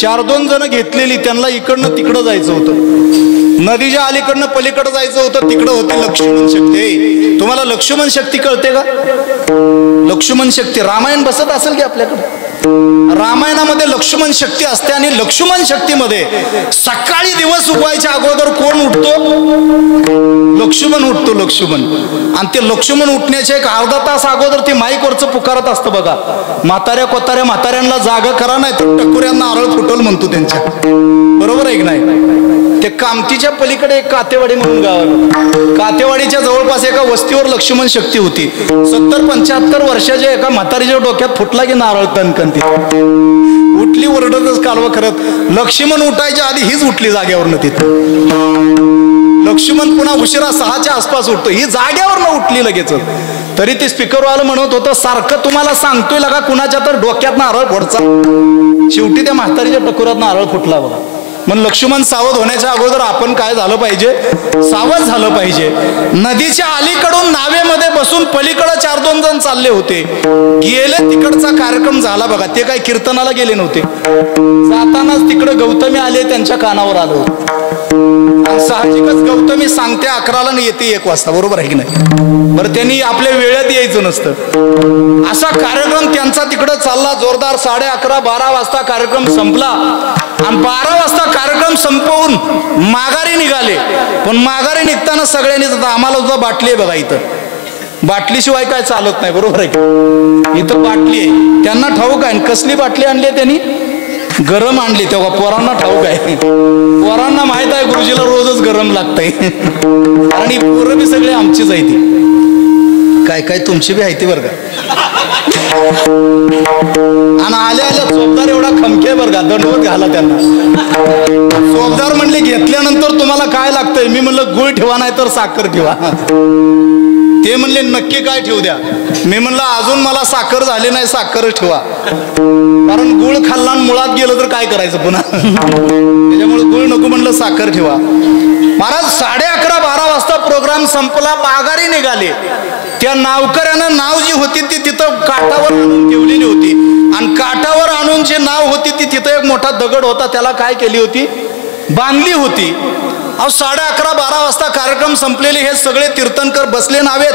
4-2 जण घेतलेली, त्यांना इकडनं तिकडं जायचं होतं, नदीच्या अलीकडनं पलीकडं जायचं होतं, तिकडं होती लक्ष्मण शक्ती. तुम्हाला लक्ष्मण शक्ती कळते का? लक्ष्मण शक्ती रामायण बसत असेल की आपल्याकडे? रामायणामध्ये लक्ष्मण शक्ती असते आणि लक्ष्मण शक्तीमध्ये सकाळी दिवस उगवायच्या अगोदर कोण उठतो? लक्ष्मण उठतो, लक्ष्मण. आणि ते लक्ष्मण उठण्याच्या एक अर्धा तास अगोदर ते माईकवरचं पुकारत असतं बघा, म्हाताऱ्या कोताऱ्या म्हाताऱ्यांना जागा करा, नाही तर टकुऱ्यांना आरळ फुटल म्हणतो त्यांच्या. बरोबर आहे की नाही? ते कामतीच्या पलीकडे एक कातेवाडी म्हणून गाव आहे, कातेवाडीच्या जवळपास एका वस्तीवर लक्ष्मण शक्ती होती. 70-75 वर्षाच्या एका म्हातारीच्या डोक्यात फुटला की नारळ तणकणती उठली, ओरडतच कालवा करत. लक्ष्मण उठायच्या आधी हीच उठली जाग्यावरनं. तिथं लक्ष्मण पुन्हा उशिरा 6च्या आसपास उठतो, ही जाग्यावरनं उठली लगेच. तरी ते स्पीकरवालं म्हणत होतं, सारखं तुम्हाला सांगतोय लगा कुणाच्या तर डोक्यात नारळ फोडचा. शेवटी त्या म्हातारीच्या टकुरात नारळ फुटला बघा. मग लक्ष्मण सावध होण्याच्या अगोदर आपण काय झालं पाहिजे? सावध झालं पाहिजे. नदीच्या अलीकडून नावेमध्ये बसून पलीकडे 4-2 जण चालले होते, गेले, तिकडचा कार्यक्रम झाला बघा. ते काय कीर्तनाला गेले नव्हते, जातानाच तिकडे गौतमी आले, त्यांच्या कानावर आलो. साहजिकच गौतमी सांगते 11ला आणि येते 1 वाजता, बरोबर आहे की नाही? बरं, त्यांनी आपल्या वेळेत यायचं नसतं. असा कार्यक्रम त्यांचा तिकडं चालला जोरदार. 11:30-12 वाजता कार्यक्रम संपला आणि 12 वाजता कार्यक्रम संपवून माघारी निघाले. पण माघारी निघताना सगळ्यांनी, आम्हाला सुद्धा बाटली आहे बघा इथं, बाटलीशिवाय काय चालत नाही, बरोबर आहे की? इथं बाटली आहे. त्यांना ठाऊक आहे कसली बाटली आणली आहे त्यांनी? गरम आणली. तेव्हा पोरांना ठाऊक आहे, पोरांना माहित आहे गुरुजीला रोजच गरम लागतंय, आणि पोरं बी सगळे आमचीच आहे. ती काय काय तुमची बी आहे ती बरं का. आणि आल्या आल्या चोपदार एवढा खमके बरं का, दंडवत घाला त्यांना. चोपदार म्हणले घेतल्यानंतर तुम्हाला काय लागतंय? मी म्हणलं गुळ ठेवा नाही तर साखर ठेवा. ते म्हणले नक्की काय ठेवू द्या? मी म्हणलं अजून मला साखर झाली नाही, साखर ठेवा. कारण गुळ खाल्ला आणि मुळात गेलं तर काय करायचं पुन्हा, त्याच्यामुळे गुळ नको म्हणलं, साखर ठेवा. महाराज 11:30-12 वाजता प्रोग्राम संपला, माघारी निघाले. त्या नावकऱ्यानं नाव जी होती ती तिथं काठावर आणून ठेवलेली होती, आणि काठावर आणून जी नाव होती ती तिथं एक मोठा दगड होता, त्याला काय केली होती? बांधली होती. अहो 11:30-12 वाजता कार्यक्रम संपलेले हे सगळे कीर्तनकर बसले नावेत,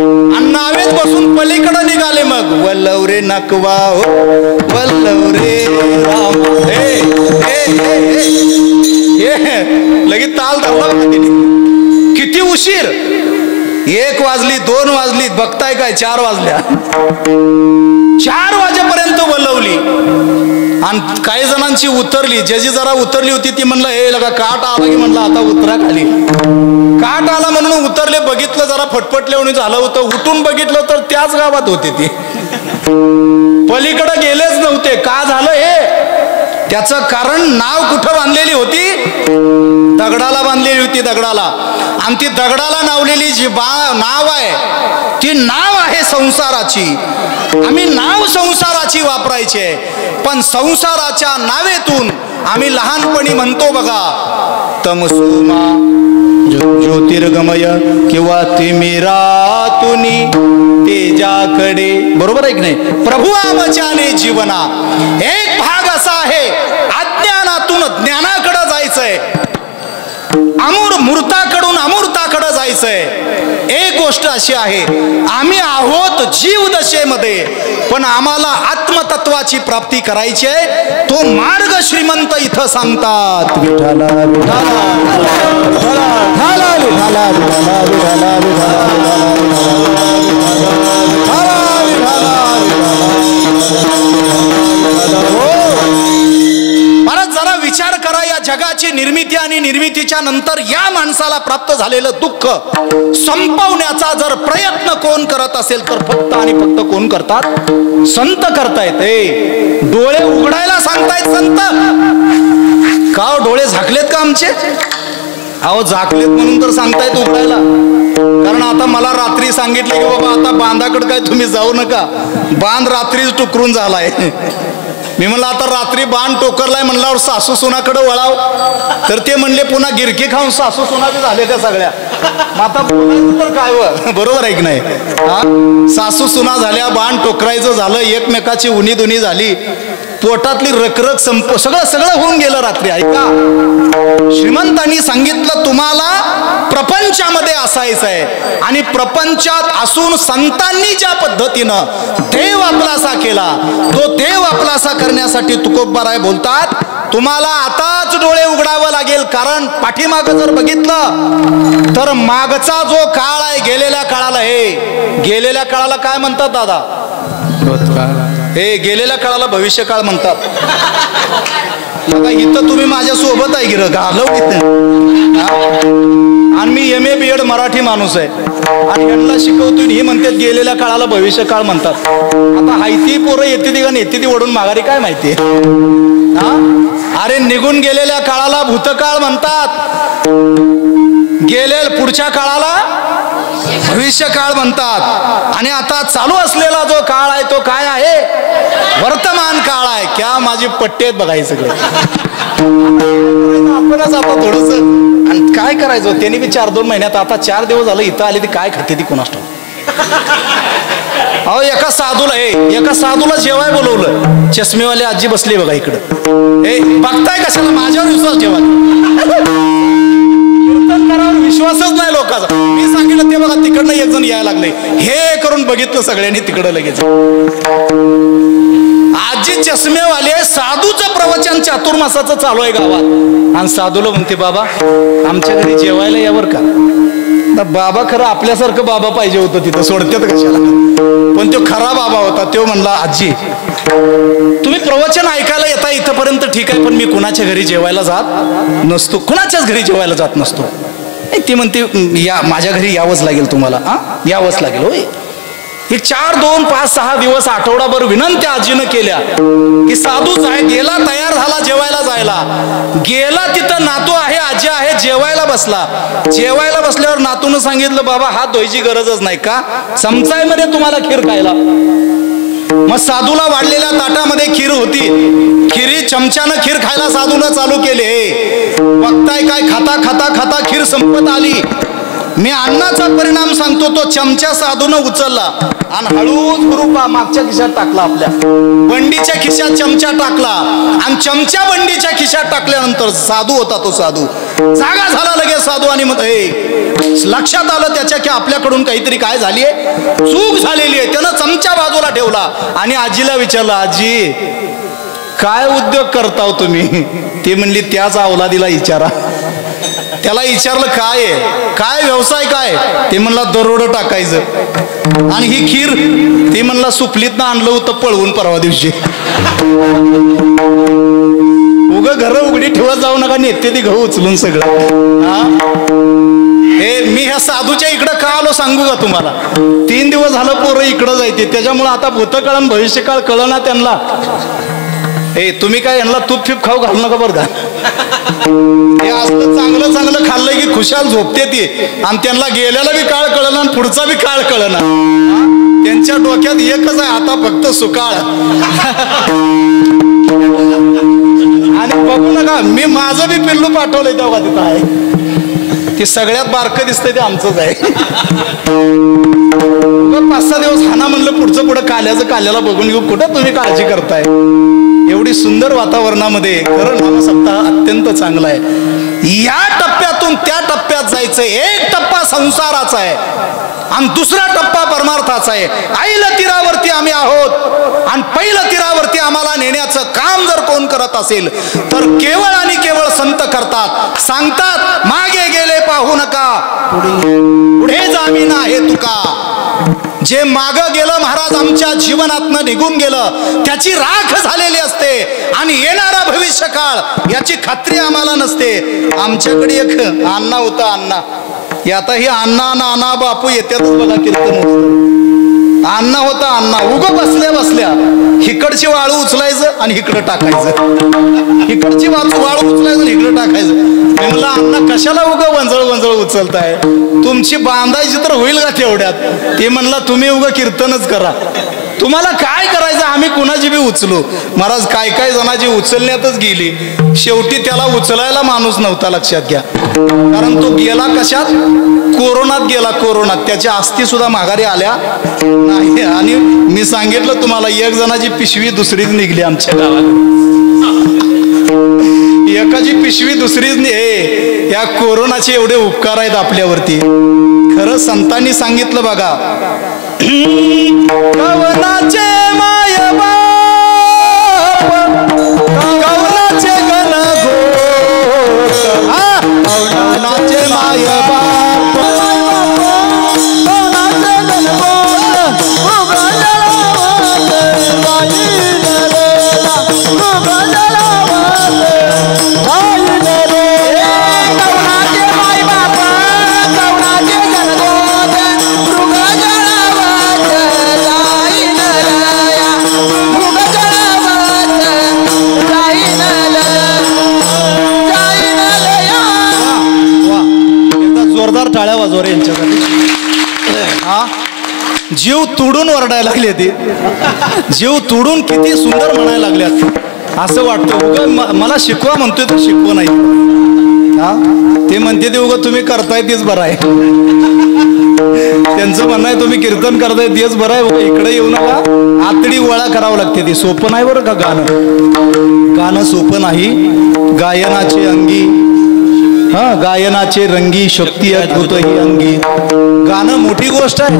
आणि नावेत बसून पलीकडे निघाले. मग वल्लवरे नकवा वल्लवरे राम, लगेच ताल धरला. किती उशीर? 1 वाजली, 2 वाजली, बघताय काय 4 वाजल्या. 4 वाजेपर्यंत बोलवली, आणि काही जणांची उतरली. ज्याची जरा उतरली होती ती म्हणलं, हे लगा काट आला की म्हणलं आता उतरा खाली. काट आला म्हणून उतरले. बघितलं जरा फटफटल्यावणी झालं होतं. उठून बघितलं तर त्याच गावात होते ते, पलीकडे गेलेच नव्हते. का झालं हे? त्याचं कारण नाव कुठं बांधलेली होती? दगडाला बांधलेली होती, दगडाला. आणि ती दगडाला नावलेली जी नाव आहे ती नाव आहे संसाराची. आम्ही नाव संसाराची वापरायचे, पण संसाराच्या नावेतून आम्ही लहानपणी म्हणतो बघा, तमसोमा ज्योतिर्गमय किंवा तिमिरातुनी तेजाकडे. बरोबर आहे की नाही? प्रभू आमच्याने जीवना. एक भाग असा आहे अज्ञानातून ज्ञानाकडे जायचंय, मूर्ताकडून अमूर्ताकडे जायचंय. एक गोष्ट अशी आहे, आम्ही आहोत जीव दशेमध्ये, पण आम्हाला आत्मतत्वाची प्राप्ती करायची आहे. तो मार्ग श्रीमंत इथं सांगतात. विठाला विठाला विठाला विठाला विठाला विठाला महाराज जरा विचार करा, या जगाची निर्मिती आणि निर्मितीच्या नंतर या माणसाला प्राप्त झालेलं दुःख संपवण्याचा जर प्रयत्न कोण करत असेल तर फक्त आणि फक्त कोण करतात? संत करतायत. डोळे उघडायला सांगतायत संत. का डोळे झाकलेत का आमचे? अहो झाकलेत म्हणून तर सांगतायत उघडायला. कारण आता मला रात्री सांगितलं की बाबा आता बांधाकडे काय तुम्ही जाऊ नका, बांध रात्रीच टुकरून झालाय. मी म्हणलं आता रात्री बाण टोकरलाय म्हणल्यावर सासू सुनाकडे वळाव, तर ते म्हणले पुन्हा गिरकी खाऊन सासू सुना बी झाले त्या सगळ्या. आता बोलायचं तर काय व, बरोबर आहे की नाही? हा, सासू सुना झाल्या, बाण टोकरायचं झालं, एकमेकाची उनी दुनी झाली. पोटातली रखरख सगळं सगळं होऊन गेलं रात्री. ऐका, श्रीमंतांनी सांगितलं तुम्हाला प्रपंचामध्ये असायचं आहे आणि प्रपंचात असून संतांनी ज्या पद्धतीनं देव आपलासा केला तो देव आपलासा करण्यासाठी तुकोबाराय बोलतात तुम्हाला आताच डोळे उघडावं लागेल. कारण पाठीमागं जर बघितलं तर मागचा जो काळ आहे गेलेल्या काळाला, हे गेलेल्या काळाला काय म्हणतात दादा? हे गेलेल्या काळाला भविष्य काळ म्हणतात. इथं तुम्ही माझ्या सोबत आहे गिर घालव इथं. आणि मी MA BEd मराठी माणूस आहे आणि यांना शिकवतोय, हे म्हणतात गेलेल्या काळाला भविष्य काळ म्हणतात. आता हायती पोरं येते ती का नेते ती ओढून माघारी काय माहिती? अरे निघून गेलेल्या काळाला भूतकाळ म्हणतात, पुढच्या काळाला भविष्य काळ म्हणतात. आणि आता चालू असलेला जो काळ आहे तो काय आहे? वर्तमान काळ आहे. क्या माझी पट्टी आहेत बघा हे सगळे. आपणच आता थोडस आणि काय करायचं त्यांनी बी 4-2 महिन्यात, आता 4 दिवस झालं इथं आली ती काय खाते ती कोणास ठाऊक. अहो एका साधूला जेवाय बोलवलं, चष्मेवाले आजी बसली बघा इकडं. हे बघताय कशाला? माझ्यावर विश्वास ठेवा. विश्वासच नाही लोकांचा. मी सांगितलं ते बघा तिकडनं एक जण यायला लागले, हे करून बघितलं सगळ्यांनी तिकडं लगेच. आजी चष्मेवाले, साधूचं प्रवचन चातुर्मासाचं चालू आहे गावात आणि साधूला म्हणते बाबा आमच्या घरी जेवायला यावर का? बाबा खरं आपल्यासारखं बाबा पाहिजे होतं तिथं, सोडत्यात कशाला? पण तो खरा बाबा होता. तो म्हणला आजी तुम्ही प्रवचन ऐकायला येता इथपर्यंत ठीक आहे, पण मी कुणाच्या घरी जेवायला जात नसतो, कुणाच्याच घरी जेवायला जात नसतो. ती म्हणते या माझ्या घरी यावंच लागेल तुम्हाला. यावंच लागेल. होय. हे 4, 2, 5, 6 दिवस आठवडाभर विनंत्या आजीनं केल्या की साधू गेला, तयार झाला जेवायला जायला. गेला तिथं नातू आहे, आजी आहे, जेवायला बसला. जेवायला बसल्यावर नातूनं सांगितलं बाबा हात धुवायची गरजच नाही का? चमचामध्ये तुम्हाला खीर खायला. मग साधूला वाढलेल्या ताटामध्ये खीर होती. खिरी चमच्यानं खीर खायला साधूनं चालू केले. बघताय काय खाता खाता खाता खीर संपत आली. मी अन्नाचा परिणाम सांगतो. तो चमचा साधूनं उचलला आणि हळूच गुरुपा मागच्या खिशात टाकला, आपल्या बंडीच्या खिशात चमचा टाकला आणि चमचा बंडीच्या खिशात टाकल्यानंतर साधू होता तो साधू जागा झाला लगेच साधू. आणि मग लक्षात आलं त्याच्या की आपल्याकडून काहीतरी काय झाली आहे, चूक झालेली आहे. त्यानं चमचा बाजूला ठेवला आणि आजीला विचारलं आजी काय उद्योग करताव तुम्ही? ती म्हणली त्याच अवलादीला विचारा. त्याला विचारलं काय आहे, काय व्यवसाय काय? ते म्हणला दरोड टाकायचं. आणि ही खीर ती म्हणला सुपलीतनं आणलं होतं पळवून परवा दिवशी. उग घर उघडी ठेवत जाऊ नका, नेते ती गहू उचलून सगळं. मी ह्या साधूच्या इकडं का आलो सांगू का तुम्हाला? 3 दिवस झालं पोरं इकडं जायते, त्याच्यामुळे आता भूतकाळ आणि भविष्यकाळ कळलं ना त्यांना. तुम्ही काय यांना तूप फिप खाऊ घालू नका बरं का. हे असलं चांगलं चांगलं खाल्लं की खुशाल झोपते ती आणि त्यांना गेल्याला बी काळ कळना आणि पुढचा बी काळ कळना. त्यांच्या डोक्यात एकच आहे आता फक्त सुकाळ. आणि बघू नका मी माझं बी पिल्लू पाठवलंय तेव्हा तिथं आहे. ते सगळ्यात बारकं दिसतंय ते आमचंच आहे. 5-6 दिवस हाना म्हणलं पुढचं पुढं काल्याला बघून घेऊ. कुठं तुम्ही काळजी करताय? एवढी सुंदर वातावरणामध्ये खरं नामसप्ताह अत्यंत चांगला आहे. या टप्प्यातून त्या टप्प्यात जायचं. एक टप्पा संसाराचा आहे आणि दुसरा टप्पा परमार्थाचा आहे. आईला तीरावरती आम्ही आहोत आणि पहिलं तीरावरती आम्हाला नेण्याचं काम जर कोण करत असेल तर केवळ आणि केवळ संत करतात. सांगतात मागे गेले पाहू नका, पुढे जामीन आहे तुका. जे माग गेलं महाराज आमच्या जीवनातनं निघून गेलं त्याची राख झालेली असते आणि येणारा भविष्य काळ याची खात्री आम्हाला नसते. आमच्याकडे एक अण्णा होता, अण्णा. आता ही अण्णा नाना बापू येत्यातच बघा कीर्तन. अण्णा होता, अण्णा उग बसल्या बसल्या हिकडची वाळू उचलायचं आणि इकडं टाकायचं, इकडची वाळू उचलायचं आणि इकडं टाकायचं. मी म्हणलं अण्णा कशाला उग वंजळ उचलताय, तुमची बांधायची तर होईल का तेवढ्यात? ते म्हणला तुम्ही उग कीर्तनच करा. तुम्हाला काय करायचं, आम्ही कुणाची बी उचलू. महाराज काय काय जणांची उचलण्यातच गेली, शेवटी त्याला उचलायला माणूस नव्हता. लक्षात घ्या, कारण तो गेला कशात, कोरोनात गेला. कोरोनात त्याच्या अस्थी सुद्धा माघारी आल्या नाही. आणि मी सांगितलं तुम्हाला, एक जणाची पिशवी दुसरीच निघली आमच्या गावात. एकाची पिशवी दुसरीच हे, या कोरोनाचे एवढे उपकार आहेत आपल्यावरती. खरं संतांनी सांगितलं बघा, कवनाचे माय बाप, कवनाचे गण घोष, कवनाचे माय बाप, कवनाचे गण घोष, टाळ्या वाजवा रे यांच्यासाठी. हा, जीव तुडून ओरडायला लागले, ते जीव तुडून किती सुंदर म्हणायला लागल्यात. असं वाटतं उगा मला शिकवा म्हणतोय तर शिकवा नाही. हा, ते म्हणते ते उगा तुम्ही करताय तेच बरं आहे. त्यांचं म्हणणं आहे तुम्ही कीर्तन करताय तेच बरं आहे, उगा इकडे येऊ नका. आतडी वळा करावं लागते. ते सोपं नाही बरं का गाणं. गाणं सोपं नाही. गायनाचे अंगी, हा, गायनाचे रंगी, शक्ती अद्भुत ही अंगी. गाणं मोठी गोष्ट आहे.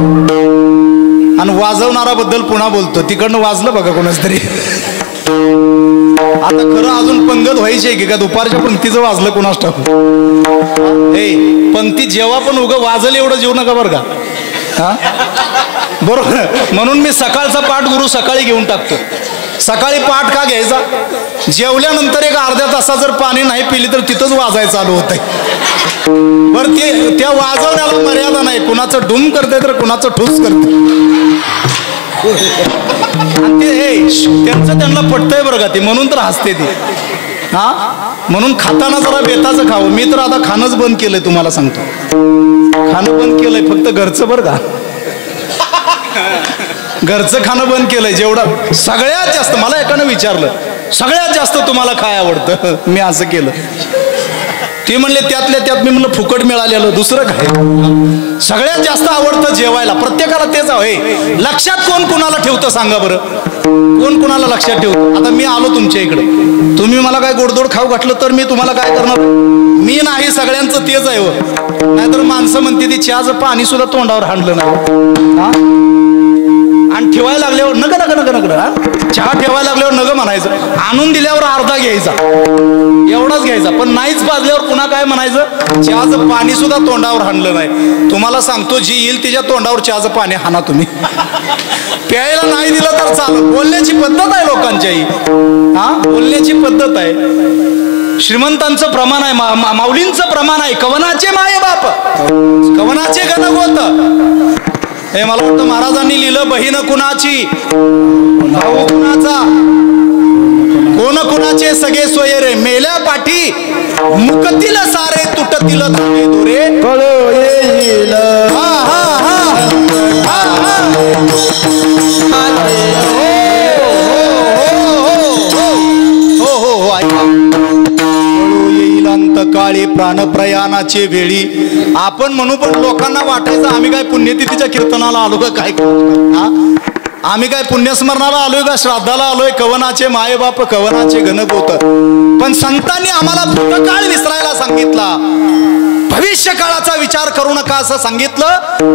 आणि वाजवणाराबद्दल पुन्हा बोलतो, तिकडनं वाजलं बघा कोणाच तरी. आता खरं अजून पंगत व्हायची आहे की का, दुपारच्या पंक्तीचं वाजलं कोणाच टाकू. हे पंक्ती जेव्हा पण उगं वाजल एवढं जेवू नका बरं का. हा, बरोबर. म्हणून मी सकाळचा पाठ गुरु सकाळी घेऊन टाकतो. सकाळी पाठ का घ्यायचा, जेवल्यानंतर एक अर्ध्या तासात जर पाणी नाही पिली तर तिथंच वाजायचं चालू होतंय. बरं, ते त्या वाजवण्याला मर्यादा नाही. कुणाचं डुम करते तर कुणाचं ठूस करते. आणि ते त्यांचं त्यांना पटतंय बरं का, ते म्हणून तर हसते ती. हा, म्हणून खाताना जरा बेताचं खावं. मी तर आता खाणंच बंद केलंय, तुम्हाला सांगतो. खाणं बंद केलंय, फक्त घरचं बरं का. घरचं खाणं बंद केलंय. जेवढं सगळ्यात जास्त, मला एकानं विचारलं सगळ्यात जास्त तुम्हाला काय आवडतं, मी असं केलं. ते म्हणले त्यातल्या त्यात. मी म्हणलं फुकट मिळालेलं, दुसरं काय. सगळ्यात जास्त आवडतं जेवायला, प्रत्येकाला तेच आहे. लक्षात कोण कुणाला ठेवतं सांगा बरं, कोण कुणाला लक्षात ठेवतं. आता मी आलो तुमच्या इकडे, तुम्ही मला काय गोडधोड खाऊ घातलं तर मी तुम्हाला काय करणार. मी नाही, सगळ्यांचं तेच आहे. नाहीतर माणसं म्हणते ती चहाचं पाणी सुद्धा तोंडावर हाणलं नाही. हा, आणि ठेवायला लागल्यावर नग नग नग नग, चहा ठेवायला लागल्यावर नग म्हणायचं. आणून दिल्यावर अर्धा घ्यायचा, एवढाच घ्यायचा. पण नाहीच पाजल्यावर पुन्हा काय म्हणायचं, चहाचं पाणी सुद्धा तोंडावर हाणलं नाही. तुम्हाला सांगतो, जी येईल तिच्या तोंडावर चहाचं पाणी हाना तुम्ही. प्यायला नाही दिलं तर चालत. बोलण्याची पद्धत आहे लोकांची. हा, बोलण्याची पद्धत आहे. श्रीमंतांचं प्रमाण आहे, माऊलींचं प्रमाण आहे. कवनाचे माये बाप, कवनाचे गणगोत. हे मला वाटतं महाराजांनी लिहिलं, बहीण कुणाची, भाऊ कुणाचा, कोण कुणाचे सगळे सोयरे. मेल्या पाठी मुकतील सारे, तुटतील धागे दोरे, कळो येईल. हा हा हा हा हा, हो हो हो, ऐका. कळो येईल अंतकाळी प्राणप्रयाणाचे वेळी. आपण म्हणू, पण लोकांना वाटायचं आम्ही काय पुण्यतिथीच्या कीर्तनाला आलो का काय. हा, आम्ही काय पुण्यस्मरणाला आलोय का, श्राद्धाला आलोय. कवनाचे मायबाप, कवनाचे घनगोत. पण संतांनी आम्हाला भूतकाळ विसरायला सांगितला, भविष्य काळाचा विचार करू नका असं सांगितलं.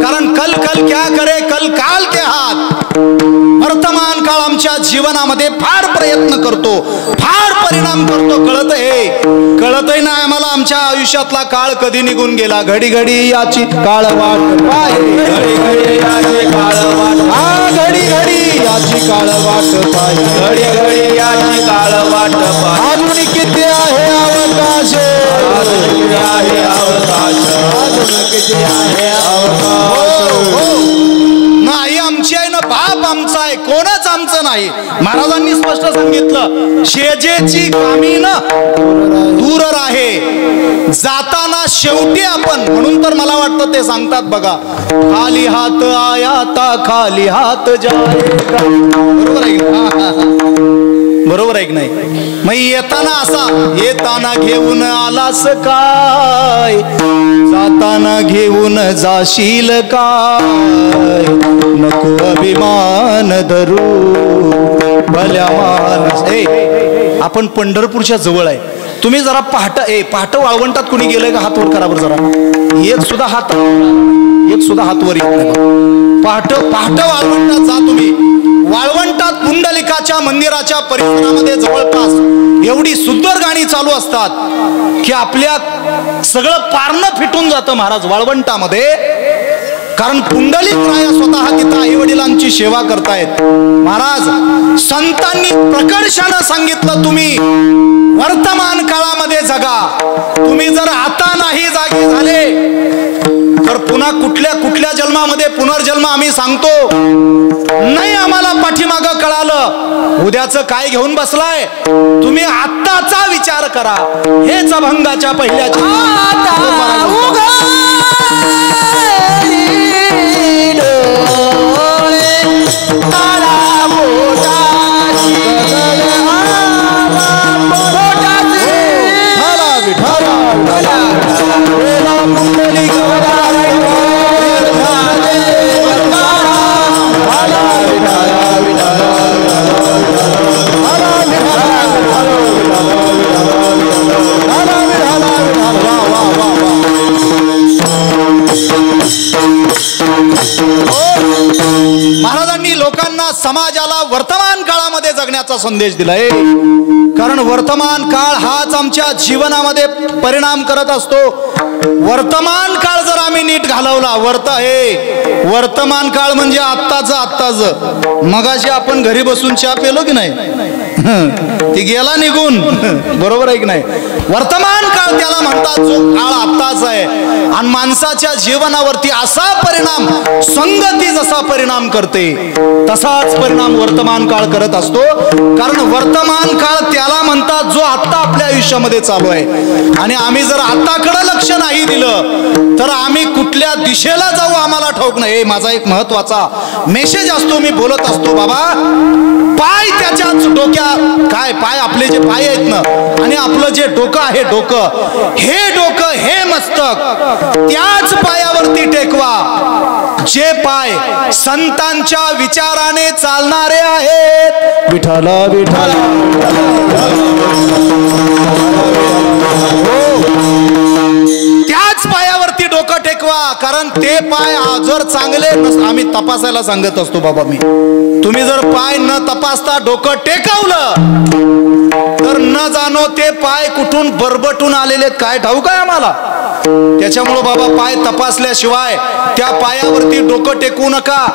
कारण कल कल क्या करे, कल काल के हात. वर्तमान काळ आमच्या जीवनामध्ये फार प्रयत्न करतो, फार परिणाम करतो. कळतही नाही आम्हाला आमच्या आयुष्यातला काळ कधी निघून गेला. घडी घडी याची काळ वाट पाहे, घडी घडी याची काळ वाट, हा घडी घडी याची काळ वाट पाहे, घडी घडी याची काळ वाट पाहे. अजून किती आहे अवकाश, अजून किती आहे अवकाश, अजून किती आहे अवकाश. नाही आमची आहे ना, बाप आमचा आहे, कोणच आमचं नाही. महाराजांनी स्पष्ट सांगितलं, शेजेची कामी न दूर राहे. जाताना शेवटी आपण, म्हणून तर मला वाटतं ते सांगतात बघा, खाली हात आया ता खाली हात जाएगा. बरोबर आहे बरोबर आहे की नाही. मग येताना असा, येताना घेऊन आलास काय, जाताना घेऊन जाशील काय, नको अभिमान धरू भल्या मानस. आपण पंढरपूरच्या जवळ आहे. तुम्ही जरा पहाट वाळवंटात कुणी गेलंय का? हात वर करा बरं जरा. एक सुद्धा हात वर येत नाही. पहाट वाळवंटात जा तुम्ही. वाळवंटात पुंडलिकाच्या मंदिराच्या परिसरामध्ये जवळपास एवढी सुंदर गाणी चालू असतात की आपल्या सगळं पारणं फिटून जातं महाराज वाळवंटामध्ये. कारण पुंडलिक राया स्वतः तिथं आई वडिलांची सेवा करतायत. महाराज संतांनी प्रकर्षानं सांगितलं, तुम्ही वर्तमान काळामध्ये जगा. तुम्ही जर आता नाही जागे झाले तर पुन्हा कुठल्या जन्मामध्ये पुनर्जन्म आम्ही सांगतो नाही. आम्हाला पाठीमागं कळालं उद्याचं काय घेऊन बसलाय. तुम्ही आत्ताचा विचार करा. हेच अभंगाच्या पहिल्या महाराजांनी लोकांना, समाजाला वर्तमान काळामध्ये जगण्याचा संदेश दिलाय. कारण वर्तमान काळ हाच आमच्या जीवनामध्ये परिणाम करत असतो. वर्तमान काळ जर आम्ही नीट घालवला, वर्तमान काळ म्हणजे आत्ताच. मगाशी आपण घरी बसून चहा पेलो की नाही, ती गेला निघून. बरोबर आहे की नाही. वर्तमान काळ त्याला म्हणतात जो काळ आत्ताच आहे. आणि माणसाच्या जीवनावरती असा परिणाम, संगती जसा परिणाम करते तसाच परिणाम वर्तमान काळ करत असतो. कारण वर्तमान काळ त्याला म्हणतात जो आत्ता आपल्या आयुष्यामध्ये चालू आहे. आणि आम्ही जर आत्ताकडे लक्ष नाही दिलं तर आम्ही कुठल्या दिशेला जाऊ आम्हाला ठाऊक नाही. माझा एक महत्वाचा मेसेज असतो, मी बोलत असतो बाबा, पाय त्याच्याच डोक्या, काय पाय आपले जे पाय आहेत ना, आणि आपलं जे डोकं आहे, डोकं हे मस्तक त्याच पायावरती टेकवा जे पाय संतांच्या विचाराने चालणारे आहेत. विठ्ठला विठ्ठला त्याच पायावरती डोकं टेकवा. कारण ते पाय जर चांगले आम्ही तपासायला सांगत असतो बाबा मी, तुम्ही जर पाय न तपासता डोकं टेकवलं तर न जाणो ते पाय कुठून बरबटून आलेले काय ठाऊक आहे आम्हाला. त्याच्यामुळं बाबा पाय तपासल्याशिवाय त्या पायावरती डोकं टेकू नका.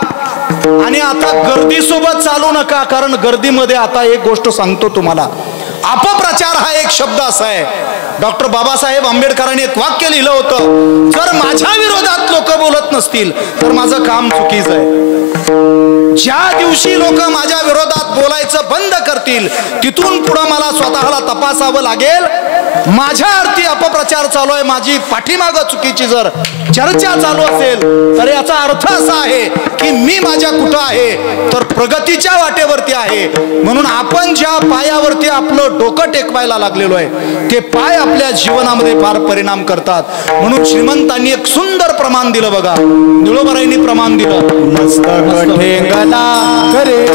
आणि आता गर्दीसोबत चालू नका. कारण गर्दीमध्ये आता एक गोष्ट सांगतो तुम्हाला, अपप्रचार हा एक शब्द असा आहे. डॉक्टर बाबासाहेब आंबेडकरांनी एक वाक्य लिहिलं होतं, जर माझ्या विरोधात लोक बोलत नसतील तर माझं काम चुकीचं आहे. ज्या दिवशी लोक माझ्या विरोधात बोलायचं बंद करतील तिथून पुढे मला स्वतःला तपासावं लागेल. माझ्या अर्थी अपप्रचार चालू आहे, माझी पाठीमागं चुकीची जर चर्चा चालू असेल तर याचा अर्थ असा आहे की मी माझ्या कुठं आहे तर प्रगतीच्या वाटेवरती आहे. म्हणून आपण ज्या पायावरती आपलं डोकं टेकवायला लागलेलो आहे ते पाय आपल्या जीवनामध्ये फार परिणाम करतात. म्हणून श्रीमंतांनी एक सुंदर प्रमाण दिलं बघा, निळोबाईंनी प्रमाण दिलं, मस्तक ठेंगला करे